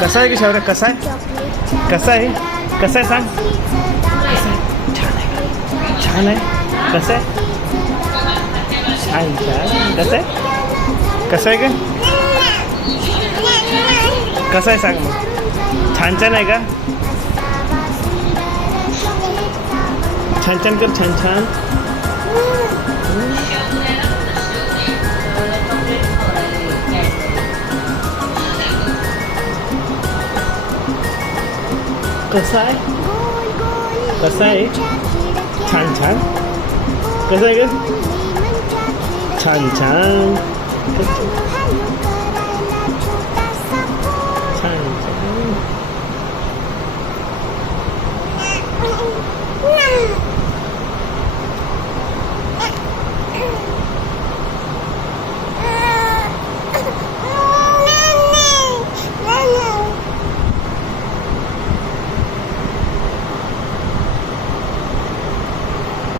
कसा आहे की शौर्य? कसा आहे? कसा आहे? कसं आहे सांग? छान आहे. कसं आहे? छान छान. कसं आहे? कसं आहे का? कसं आहे सांग मग? छान छान आहे का? छान छान कर. छान छान. कसं आहे? कसं आहे? छान छान. कसं आहे का? छान छान.